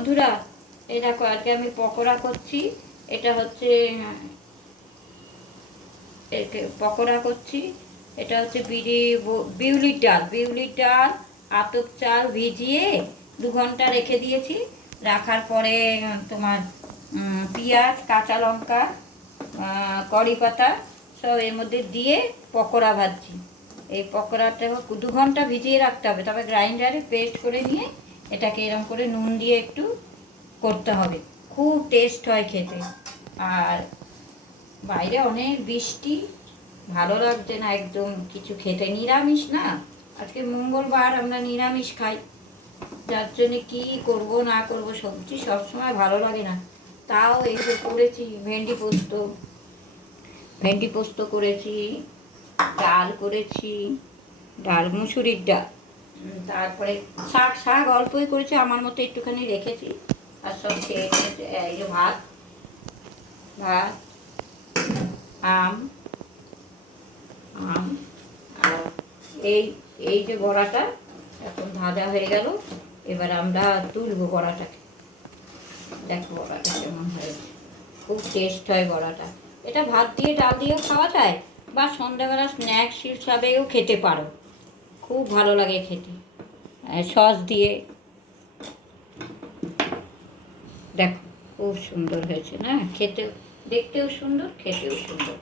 বন্ধুরা, এই দেখো আজকে আমি পকোড়া করছি। এটা হচ্ছে পকোড়া করছি। এটা হচ্ছে বিউলির ডাল আতপ চাল ভিজিয়ে 2 ঘন্টা রেখে দিয়েছি। রাখার পরে তোমার পেঁয়াজ, কাঁচা লঙ্কা, কড়ি পাতা সব এর মধ্যে দিয়ে পকোড়া ভাজছি। এই পকোড়াটা 2 ঘন্টা ভিজিয়ে রাখতে হবে, তবে গ্রাইন্ডারে পেস্ট করে নিয়ে এটাকে এরকম করে নুন দিয়ে একটু করতে হবে। খুব টেস্ট হয় খেতে। আর বাইরে অনেক বৃষ্টি, ভালো লাগছে না একদম কিছু খেতে। নিরামিষ না, আজকে মঙ্গলবার, আমরা নিরামিষ খাই। যার জন্যে কী করব না করব, সবজি সবসময় ভালো লাগে না। তাও এই যে করেছি ভেন্ডি পোস্ত করেছি, ডাল করেছি, ডাল মুসুরির ডাল। তারপরে শাক অল্পই করেছি, আমার মতো একটুখানি রেখেছি। আর সব খেয়ে নিয়েছে। এই যে ভাত, আম আম আর এই এই যে বড়াটা এখন ভাজা হয়ে গেল। এবার আমরা তুলবো বড়াটাকে। দেখো বড়াটা কেমন হয়েছে, খুব টেস্ট হয় বড়াটা। এটা ভাত দিয়ে ডাল দিয়েও খাওয়া যায়, বা সন্ধ্যাবেলা স্ন্যাক্স হিসাবেও খেতে পারো। খুব ভালো লাগে খেতে, সস দিয়ে। দেখো খুব সুন্দর হয়েছে না, খেতেও, দেখতেও সুন্দর, খেতেও সুন্দর।